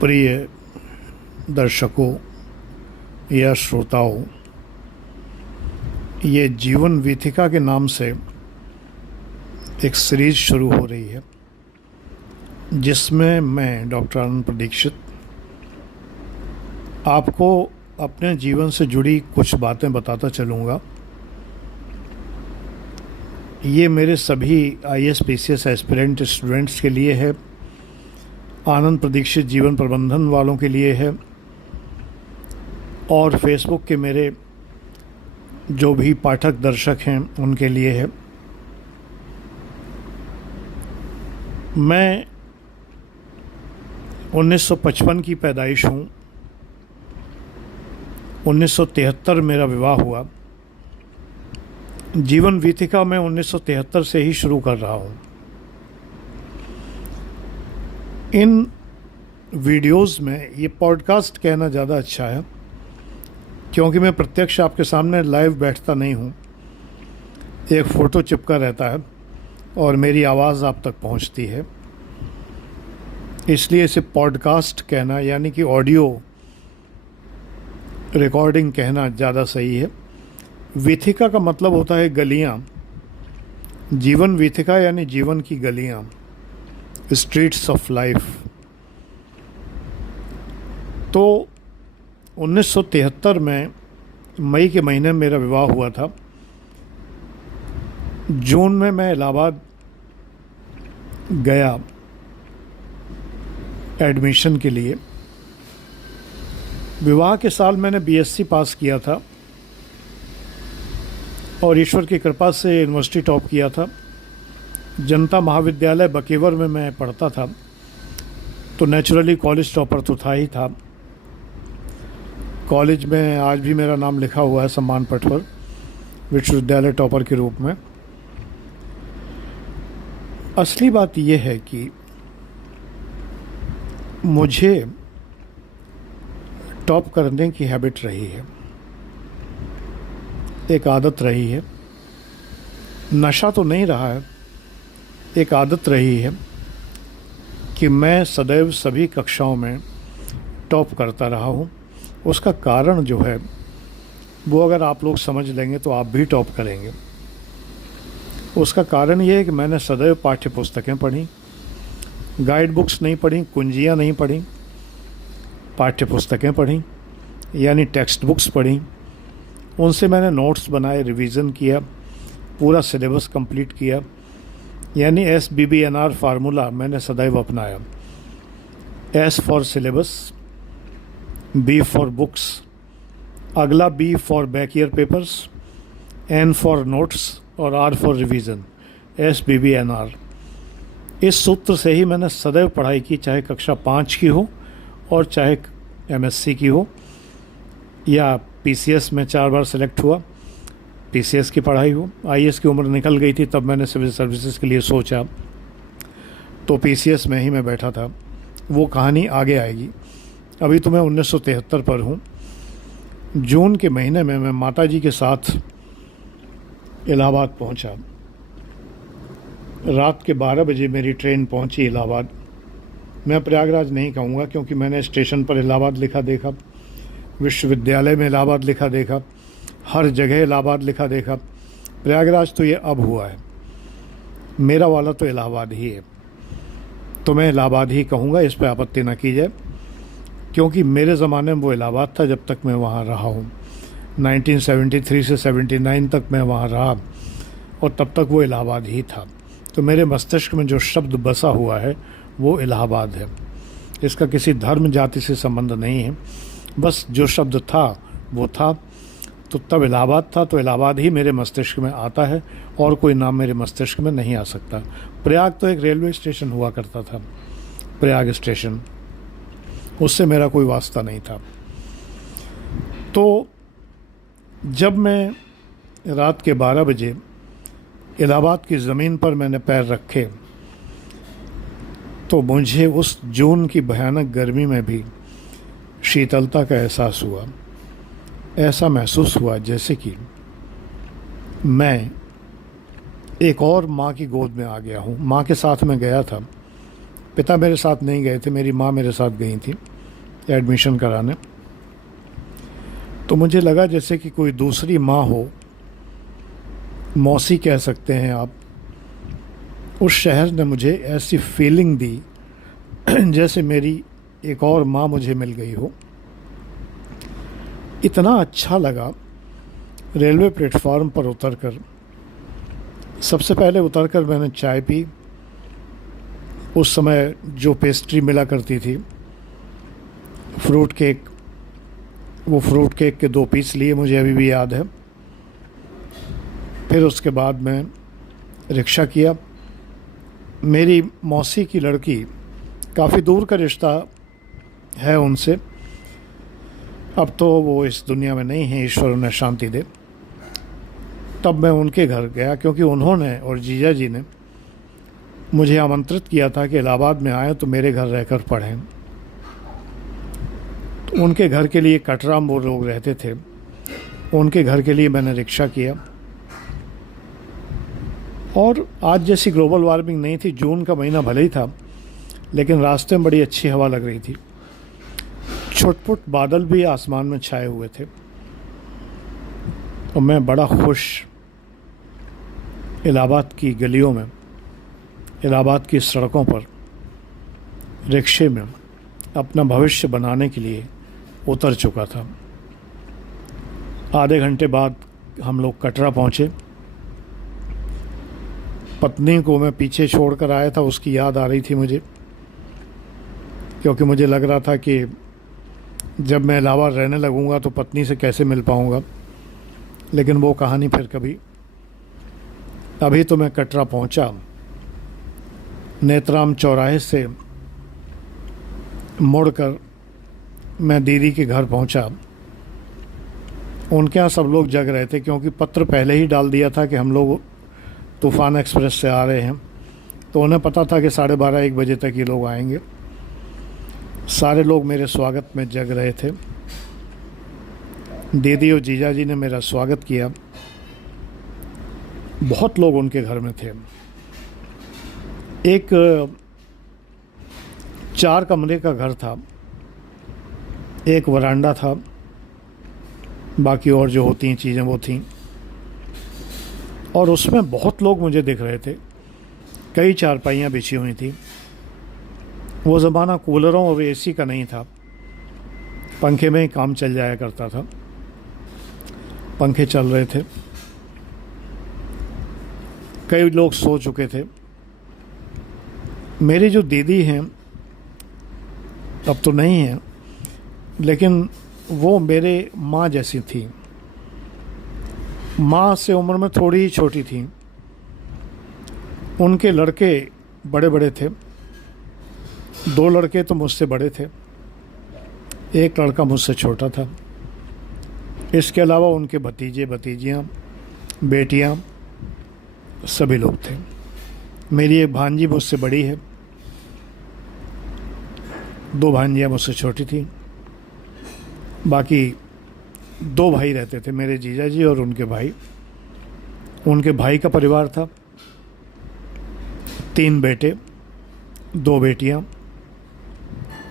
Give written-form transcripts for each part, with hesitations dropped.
प्रिय दर्शकों या श्रोताओं, ये जीवन वीथिका के नाम से एक सीरीज़ शुरू हो रही है जिसमें मैं डॉक्टर आनंद प्रदीक्षित आपको अपने जीवन से जुड़ी कुछ बातें बताता चलूँगा। ये मेरे सभी IAS PCS एस्पिरेंट स्टूडेंट्स के लिए है, आनंद प्रदीक्षित जीवन प्रबंधन वालों के लिए है और फेसबुक के मेरे जो भी पाठक दर्शक हैं उनके लिए है। मैं 1955 की पैदाइश हूँ। 1973 मेरा विवाह हुआ। जीवन वीथिका मैं 1973 से ही शुरू कर रहा हूँ। इन वीडियोस में, ये पॉडकास्ट कहना ज़्यादा अच्छा है क्योंकि मैं प्रत्यक्ष आपके सामने लाइव बैठता नहीं हूँ। एक फ़ोटो चिपका रहता है और मेरी आवाज़ आप तक पहुँचती है, इसलिए इसे पॉडकास्ट कहना यानी कि ऑडियो रिकॉर्डिंग कहना ज़्यादा सही है। वीथिका का मतलब होता है गलियाँ। जीवन वीथिका यानी जीवन की गलियाँ, स्ट्रीट्स ऑफ लाइफ। तो 1973 में मई के महीने में मेरा विवाह हुआ था। जून में मैं इलाहाबाद गया एडमिशन के लिए। विवाह के साल मैंने BSc पास किया था और ईश्वर की कृपा से यूनिवर्सिटी टॉप किया था। जनता महाविद्यालय बकेवर में मैं पढ़ता था, तो नेचुरली कॉलेज टॉपर तो था ही था। कॉलेज में आज भी मेरा नाम लिखा हुआ है सम्मान पट पर, विश्वविद्यालय टॉपर के रूप में। असली बात यह है कि मुझे टॉप करने की हैबिट रही है, एक आदत रही है। नशा तो नहीं रहा है, एक आदत रही है कि मैं सदैव सभी कक्षाओं में टॉप करता रहा हूँ। उसका कारण जो है वो अगर आप लोग समझ लेंगे तो आप भी टॉप करेंगे। उसका कारण ये है कि मैंने सदैव पाठ्य पुस्तकें पढ़ी, गाइड बुक्स नहीं पढ़ी, कुंजियाँ नहीं पढ़ी, पाठ्य पुस्तकें पढ़ी यानी टेक्स्ट बुक्स पढ़ी। उनसे मैंने नोट्स बनाए, रिवीजन किया, पूरा सिलेबस कंप्लीट किया, यानी SBBNR फार्मूला मैंने सदैव अपनाया। S for syllabus, B for books, अगला B for back year papers, N for notes और R फॉर रिवीजन, SBBNR। इस सूत्र से ही मैंने सदैव पढ़ाई की, चाहे कक्षा 5 की हो और चाहे MSc की हो या PCS में 4 बार सेलेक्ट हुआ, PCS की पढ़ाई हो। IAS की उम्र निकल गई थी तब मैंने सिविल सर्विसेज के लिए सोचा, तो PCS में ही मैं बैठा था। वो कहानी आगे आएगी। अभी तो मैं 1973 पर हूँ। जून के महीने में मैं माताजी के साथ इलाहाबाद पहुँचा। रात के 12 बजे मेरी ट्रेन पहुँची इलाहाबाद। मैं प्रयागराज नहीं कहूँगा क्योंकि मैंने स्टेशन पर इलाहाबाद लिखा देखा, विश्वविद्यालय में इलाहाबाद लिखा देखा, हर जगह इलाहाबाद लिखा देखा। प्रयागराज तो ये अब हुआ है, मेरा वाला तो इलाहाबाद ही है, तो मैं इलाहाबाद ही कहूँगा। इस पर आपत्ति ना कीजिए क्योंकि मेरे ज़माने में वो इलाहाबाद था जब तक मैं वहाँ रहा हूँ। 1973 से 79 तक मैं वहाँ रहा और तब तक वो इलाहाबाद ही था। तो मेरे मस्तिष्क में जो शब्द बसा हुआ है वो इलाहाबाद है। इसका किसी धर्म जाति से संबंध नहीं है, बस जो शब्द था वो था। तो तब इलाहाबाद था, तो इलाहाबाद ही मेरे मस्तिष्क में आता है और कोई नाम मेरे मस्तिष्क में नहीं आ सकता। प्रयाग तो एक रेलवे स्टेशन हुआ करता था, प्रयाग स्टेशन, उससे मेरा कोई वास्ता नहीं था। तो जब मैं रात के 12 बजे इलाहाबाद की ज़मीन पर मैंने पैर रखे तो मुझे उस जून की भयानक गर्मी में भी शीतलता का एहसास हुआ। ऐसा महसूस हुआ जैसे कि मैं एक और माँ की गोद में आ गया हूँ। माँ के साथ में गया था पिता मेरे साथ नहीं गए थे, मेरी माँ मेरे साथ गई थी एडमिशन कराने। तो मुझे लगा जैसे कि कोई दूसरी माँ हो, मौसी कह सकते हैं आप। उस शहर ने मुझे ऐसी फीलिंग दी जैसे मेरी एक और माँ मुझे मिल गई हो। इतना अच्छा लगा रेलवे प्लेटफॉर्म पर उतरकर। सबसे पहले उतरकर मैंने चाय पी। उस समय जो पेस्ट्री मिला करती थी, फ्रूट केक, वो फ्रूट केक के 2 पीस लिए, मुझे अभी भी याद है। फिर उसके बाद मैं रिक्शा किया। मेरी मौसी की लड़की, काफ़ी दूर का रिश्ता है उनसे, अब तो वो इस दुनिया में नहीं है, ईश्वर उन्हें शांति दे। तब मैं उनके घर गया क्योंकि उन्होंने और जीजा जी ने मुझे आमंत्रित किया था कि इलाहाबाद में आए तो मेरे घर रहकर पढ़ें। तो उनके घर के लिए कटरा में वो लोग रहते थे, उनके घर के लिए मैंने रिक्शा किया। और आज जैसी ग्लोबल वार्मिंग नहीं थी, जून का महीना भले ही था, लेकिन रास्ते में बड़ी अच्छी हवा लग रही थी। छुटपुट बादल भी आसमान में छाए हुए थे और मैं बड़ा खुश इलाहाबाद की गलियों में, इलाहाबाद की सड़कों पर रिक्शे में अपना भविष्य बनाने के लिए उतर चुका था। आधे घंटे बाद हम लोग कटरा पहुँचे। पत्नी को मैं पीछे छोड़कर आया था, उसकी याद आ रही थी मुझे, क्योंकि मुझे लग रहा था कि जब मैं इलाहाबाद रहने लगूंगा तो पत्नी से कैसे मिल पाऊंगा। लेकिन वो कहानी फिर कभी। अभी तो मैं कटरा पहुंचा। नेत्राम चौराहे से मुड़कर मैं दीदी के घर पहुंचा। उनके यहाँ सब लोग जग रहे थे क्योंकि पत्र पहले ही डाल दिया था कि हम लोग तूफ़ान एक्सप्रेस से आ रहे हैं। तो उन्हें पता था कि 12:30-1 बजे तक ये लोग आएंगे। सारे लोग मेरे स्वागत में जग रहे थे। दीदी और जीजा जी ने मेरा स्वागत किया। बहुत लोग उनके घर में थे। एक 4 कमरे का घर था, एक वरांडा था, बाकी और जो होती हैं चीज़ें वो थीं। और उसमें बहुत लोग मुझे दिख रहे थे। कई चारपाइयाँ बिछी हुई थी। वो ज़माना कूलरों और एसी का नहीं था, पंखे में ही काम चल जाया करता था। पंखे चल रहे थे। कई लोग सो चुके थे। मेरी जो दीदी हैं, अब तो नहीं हैं, लेकिन वो मेरे माँ जैसी थी। माँ से उम्र में थोड़ी ही छोटी थी। उनके लड़के बड़े बड़े थे। 2 लड़के तो मुझसे बड़े थे, एक लड़का मुझसे छोटा था। इसके अलावा उनके भतीजे भतीजियाँ, बेटियाँ, सभी लोग थे। मेरी एक भांजी मुझसे बड़ी है, 2 भांजियाँ मुझसे छोटी थी। बाकी 2 भाई रहते थे, मेरे जीजा जी और उनके भाई। उनके भाई का परिवार था, 3 बेटे, 2 बेटियां,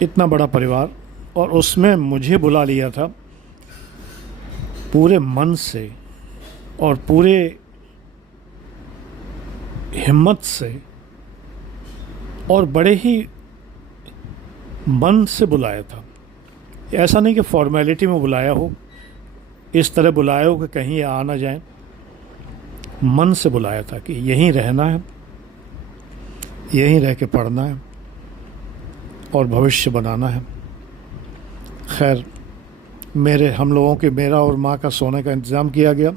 इतना बड़ा परिवार। और उसमें मुझे बुला लिया था पूरे मन से और पूरे हिम्मत से और बड़े ही मन से बुलाया था। ऐसा नहीं कि फॉर्मेलिटी में बुलाया हो, इस तरह बुलाया हो कि कहीं आ ना जाए। मन से बुलाया था कि यहीं रहना है, यहीं रह के पढ़ना है और भविष्य बनाना है। खैर, हम लोगों के, मेरा और माँ का सोने का इंतज़ाम किया गया।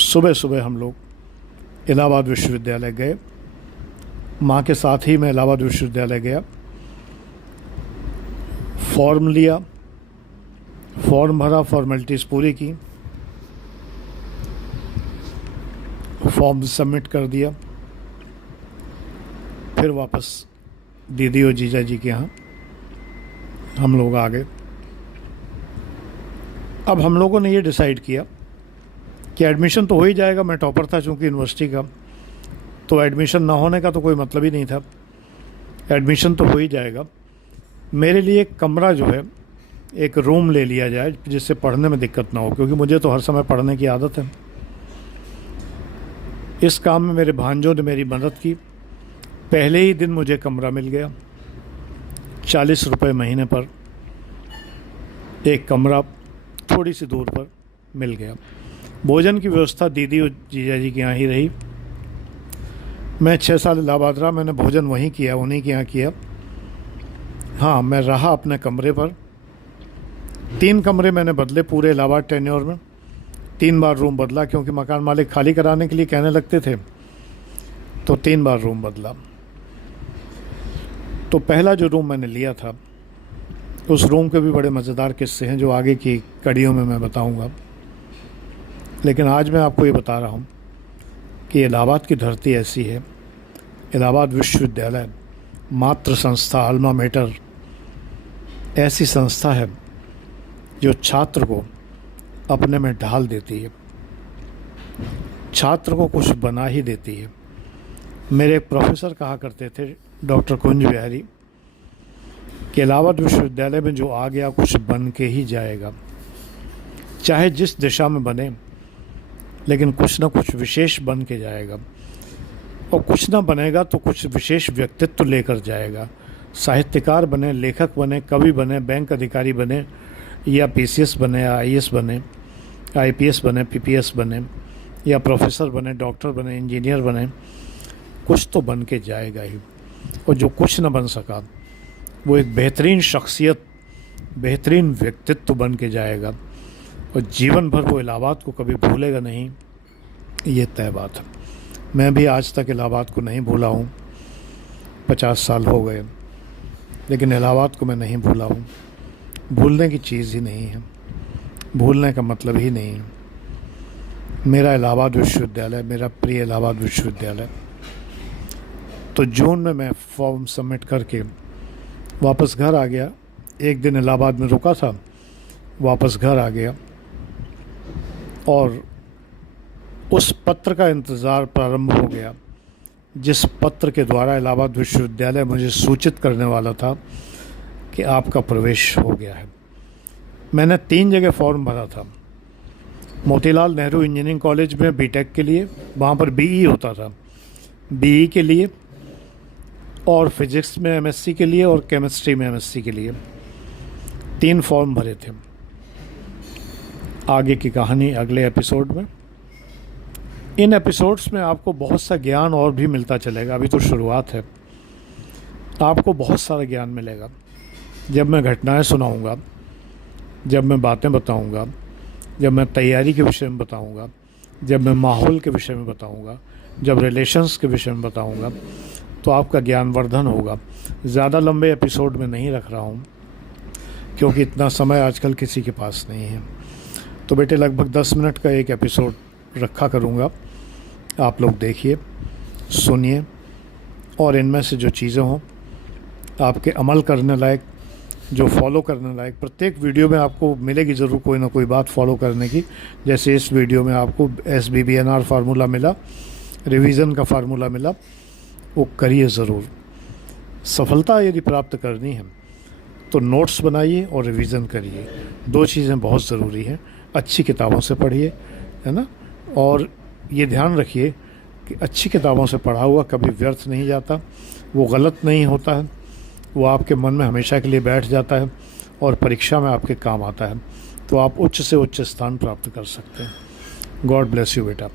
सुबह सुबह हम लोग इलाहाबाद विश्वविद्यालय गए। माँ के साथ ही मैं इलाहाबाद विश्वविद्यालय गया। फॉर्म लिया, फॉर्म भरा, फॉर्मेलिटीज़ पूरी की, फॉर्म सबमिट कर दिया। फिर वापस दीदी और जीजा जी के यहाँ हम लोग आ गए। अब हम लोगों ने ये डिसाइड किया कि एडमिशन तो हो ही जाएगा। मैं टॉपर था चूँकि यूनिवर्सिटी का, तो एडमिशन ना होने का तो कोई मतलब ही नहीं था। एडमिशन तो हो ही जाएगा, मेरे लिए एक कमरा जो है, एक रूम ले लिया जाए जिससे पढ़ने में दिक्कत ना हो, क्योंकि मुझे तो हर समय पढ़ने की आदत है। इस काम में मेरे भांजों ने मेरी मदद की। पहले ही दिन मुझे कमरा मिल गया, 40 रुपये महीने पर एक कमरा थोड़ी सी दूर पर मिल गया। भोजन की व्यवस्था दीदी और जीजा जी के यहाँ ही रही। मैं 6 साल इलाहाबाद रहा, मैंने भोजन वहीं किया, उन्हीं के यहाँ किया। हाँ, मैं रहा अपने कमरे पर। 3 कमरे मैंने बदले पूरे इलाहाबाद टेन्योर में, 3 बार रूम बदला, क्योंकि मकान मालिक खाली कराने के लिए कहने लगते थे, तो 3 बार रूम बदला। तो पहला जो रूम मैंने लिया था, उस रूम के भी बड़े मज़ेदार किस्से हैं जो आगे की कड़ियों में मैं बताऊंगा। लेकिन आज मैं आपको ये बता रहा हूँ कि इलाहाबाद की धरती ऐसी है, इलाहाबाद विश्वविद्यालय मातृ संस्था, अल्मा मेटर, ऐसी संस्था है जो छात्र को अपने में ढाल देती है, छात्र को कुछ बना ही देती है। मेरे एक प्रोफेसर कहा करते थे, डॉक्टर कुंज बिहारी, कि इलाहाबाद विश्वविद्यालय में जो आ गया कुछ बन के ही जाएगा, चाहे जिस दिशा में बने, लेकिन कुछ ना कुछ विशेष बन के जाएगा। और कुछ ना बनेगा तो कुछ विशेष व्यक्तित्व लेकर जाएगा। साहित्यकार बने, लेखक बने, कवि बने, बैंक अधिकारी बने, या पीसीएस बने, या आईएएस बने, आईपीएस बने, पीपीएस बने, या प्रोफेसर बने, डॉक्टर बने, इंजीनियर बने, कुछ तो बन के जाएगा ही। और जो कुछ न बन सका वो एक बेहतरीन शख्सियत, बेहतरीन व्यक्तित्व बन के जाएगा, और जीवन भर वो इलाहाबाद को कभी भूलेगा नहीं, ये तय बात है। मैं भी आज तक इलाहाबाद को नहीं भूला हूँ, 50 साल हो गए, लेकिन इलाहाबाद को मैं नहीं भूला हूँ। भूलने की चीज़ ही नहीं है, भूलने का मतलब ही नहीं है। मेरा इलाहाबाद विश्वविद्यालय, मेरा प्रिय इलाहाबाद विश्वविद्यालय। तो जून में मैं फॉर्म सबमिट करके वापस घर आ गया। एक दिन इलाहाबाद में रुका था, वापस घर आ गया, और उस पत्र का इंतज़ार प्रारंभ हो गया जिस पत्र के द्वारा इलाहाबाद विश्वविद्यालय मुझे सूचित करने वाला था कि आपका प्रवेश हो गया है। मैंने 3 जगह फॉर्म भरा था। मोतीलाल नेहरू इंजीनियरिंग कॉलेज में बीटेक के लिए, वहाँ पर बीई होता था, बीई के लिए, और फिजिक्स में एमएससी के लिए, और केमिस्ट्री में एमएससी के लिए 3 फॉर्म भरे थे। आगे की कहानी अगले एपिसोड में। इन एपिसोड्स में आपको बहुत सा ज्ञान और भी मिलता चलेगा, अभी तो शुरुआत है। आपको बहुत सारा ज्ञान मिलेगा जब मैं घटनाएं सुनाऊंगा, जब मैं बातें बताऊंगा, जब मैं तैयारी के विषय में बताऊंगा, जब मैं माहौल के विषय में बताऊंगा, जब रिलेशंस के विषय में बताऊंगा, तो आपका ज्ञानवर्धन होगा। ज़्यादा लंबे एपिसोड में नहीं रख रहा हूँ, क्योंकि इतना समय आजकल किसी के पास नहीं है। तो बेटे लगभग 10 मिनट का एक एपिसोड रखा करूँगा। आप लोग देखिए, सुनिए, और इनमें से जो चीज़ें हों आपके अमल करने लायक, जो फॉलो करने लायक, प्रत्येक वीडियो में आपको मिलेगी ज़रूर कोई ना कोई बात फॉलो करने की। जैसे इस वीडियो में आपको SBBNR फार्मूला मिला, रिवीजन का फार्मूला मिला, वो करिए ज़रूर। सफलता यदि प्राप्त करनी है तो नोट्स बनाइए और रिवीजन करिए। 2 चीज़ें बहुत ज़रूरी हैं। अच्छी किताबों से पढ़िए, है ना, और ये ध्यान रखिए कि अच्छी किताबों से पढ़ा हुआ कभी व्यर्थ नहीं जाता, वो गलत नहीं होता है, वो आपके मन में हमेशा के लिए बैठ जाता है और परीक्षा में आपके काम आता है। तो आप उच्च से उच्च स्थान प्राप्त कर सकते हैं। गॉड ब्लेस यू बेटा।